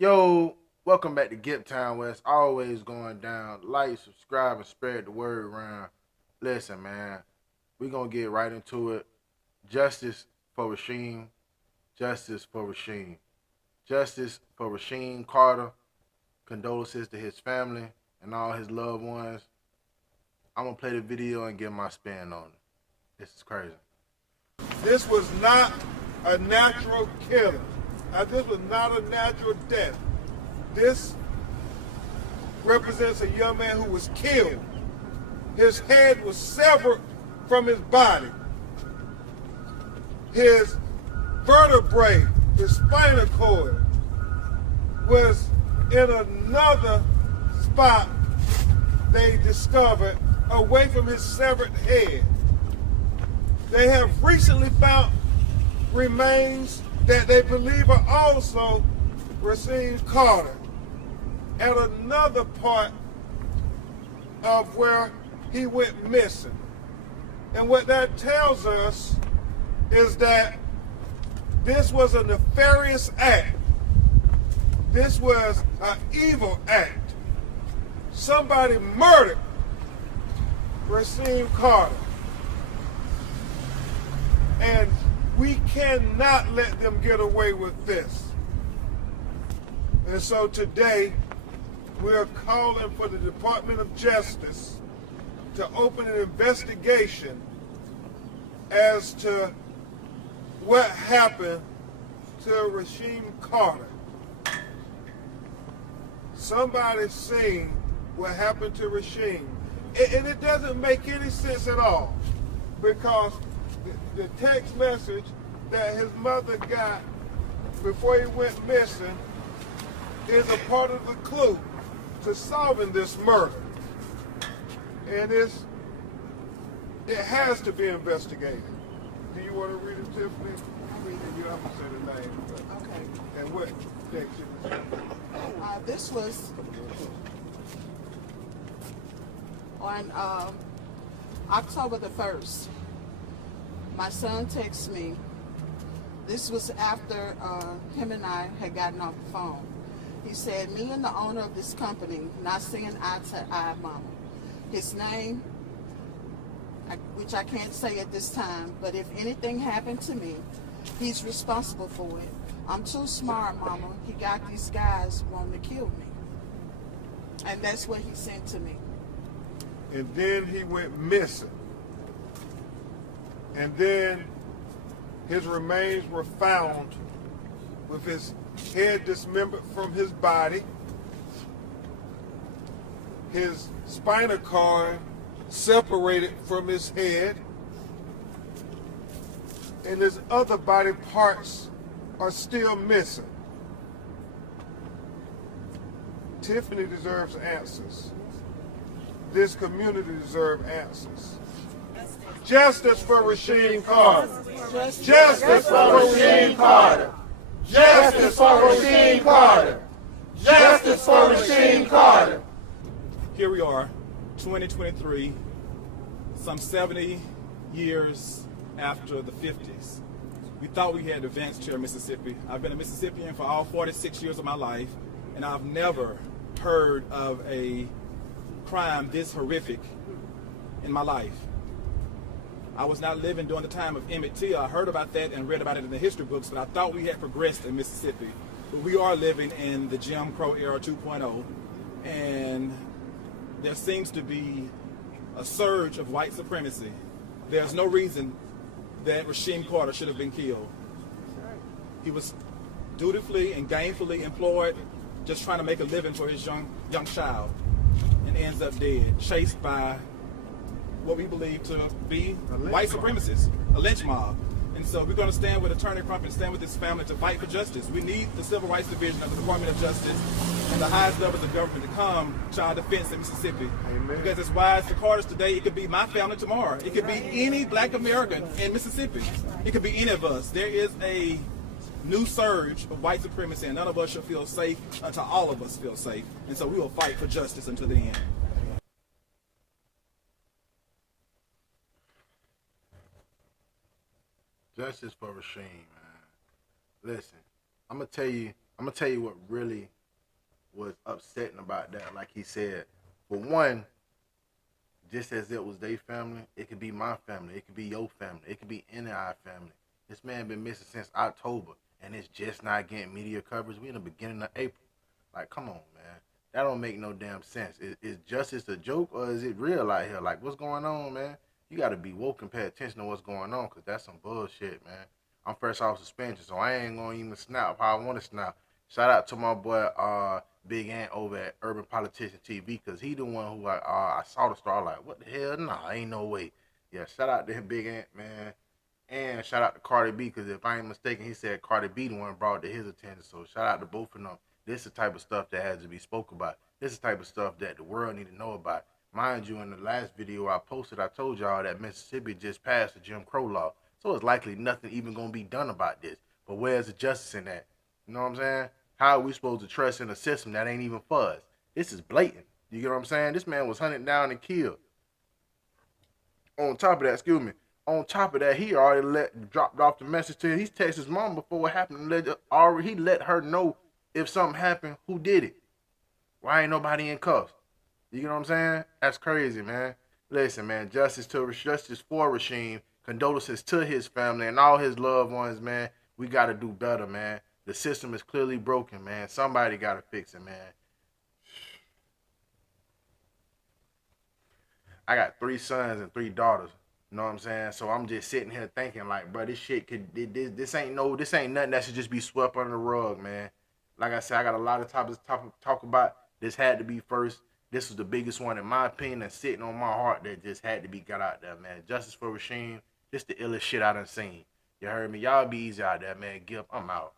Yo, welcome back to Gip Town West. Always going down. Like, subscribe, and spread the word around. Listen, man, we gonna get right into it. Justice for Rasheem. Justice for Rasheem. Justice for Rasheem Carter. Condolences to his family and all his loved ones. I'm gonna play the video and give my spin on it. This is crazy. This was not a natural killing. This was not a natural death. This represents a young man who was killed. His head was severed from his body. His vertebrae, his spinal cord, was in another spot they discovered away from his severed head. They have recently found remains that they believe are also Rasheem Carter at another part of where he went missing. And what that tells us is that this was a nefarious act. This was an evil act. Somebody murdered Rasheem Carter. And we cannot let them get away with this. And so today, we're calling for the Department of Justice to open an investigation as to what happened to Rasheem Carter. Somebody seen what happened to Rasheem. And it doesn't make any sense at all, because the text message that his mother got before he went missing is a part of the clue to solving this murder. And it has to be investigated. Do you want to read it, Tiffany? You have to say the name. Okay. And what text it is? This was on October the 1st. My son texted me. This was after him and I had gotten off the phone. He said, "Me and the owner of this company not seeing eye to eye, Mama." His name, which I can't say at this time, but if anything happened to me, he's responsible for it. I'm too smart, Mama. He got these guys wanting to kill me. And that's what he sent to me. And then he went missing. And then his remains were found with his head dismembered from his body, his spinal cord separated from his head, and his other body parts are still missing. Tiffany deserves answers. This community deserves answers. Justice for Rasheem Carter. Justice for Rasheem Carter. Justice for Rasheem Carter. Justice for Rasheem Carter. Here we are, 2023, some 70 years after the 50s. We thought we had advanced here in Mississippi. I've been a Mississippian for all 46 years of my life, and I've never heard of a crime this horrific in my life. I was not living during the time of Emmett Till. I heard about that and read about it in the history books, but I thought we had progressed in Mississippi. But we are living in the Jim Crow era 2.0, and there seems to be a surge of white supremacy. There's no reason that Rasheem Carter should have been killed. He was dutifully and gainfully employed, just trying to make a living for his young child, and ends up dead, chased by what we believe to be white supremacists, a lynch mob. And so we're going to stand with Attorney Crump and stand with his family to fight for justice. We need the Civil Rights Division of the Department of Justice and the highest levels of government to come to our defense in Mississippi. Amen. Because as wise for Carter's today, it could be my family tomorrow. It could be any black American in Mississippi. It could be any of us. There is a new surge of white supremacy, and none of us should feel safe until all of us feel safe. And so we will fight for justice until the end. Justice for Rasheem, man. Listen, I'm gonna tell you I'm gonna tell you what really was upsetting about that. Like he said, for one, just as it was their family, it could be my family, it could be your family, it could be any of our family. This man been missing since October, and it's just not getting media coverage. We in the beginning of April. Like, come on, man. That don't make no damn sense. Is justice a joke or is it real out here? Like, what's going on, man? You got to be woke and pay attention to what's going on, because that's some bullshit, man. I'm fresh off suspension, so I ain't going to even snap how I want to snap. Shout out to my boy Big Ant over at Urban Politician TV, because he the one who I saw the star, like, what the hell? Nah, ain't no way. Yeah, shout out to him, Big Ant, man. And shout out to Cardi B, because if I ain't mistaken, he said Cardi B the one brought it to his attention. So shout out to both of them. This is the type of stuff that has to be spoke about. This is the type of stuff that the world need to know about. Mind you, in the last video I posted, I told y'all that Mississippi just passed the Jim Crow law. So it's likely nothing even going to be done about this. But where's the justice in that? You know what I'm saying? How are we supposed to trust in a system that ain't even for us? This is blatant. You get what I'm saying? This man was hunted down and killed. On top of that, on top of that, he already dropped off the message to him. He's texted his mom before what happened. He let her know if something happened, who did it. Why ain't nobody in cuffs? You know what I'm saying? That's crazy, man. Listen, man, justice for Rasheen. Condolences to his family and all his loved ones, man. We got to do better, man. The system is clearly broken, man. Somebody got to fix it, man. I got 3 sons and 3 daughters. You know what I'm saying? So I'm just sitting here thinking, like, bro, this shit this ain't nothing that should just be swept under the rug, man. Like I said, I got a lot of topics to talk about. This had to be first. This was the biggest one, in my opinion, that's sitting on my heart that just had to be got out there, man. Justice for Rasheen. This the illest shit I done seen. You heard me? Y'all be easy out there, man. I'm out.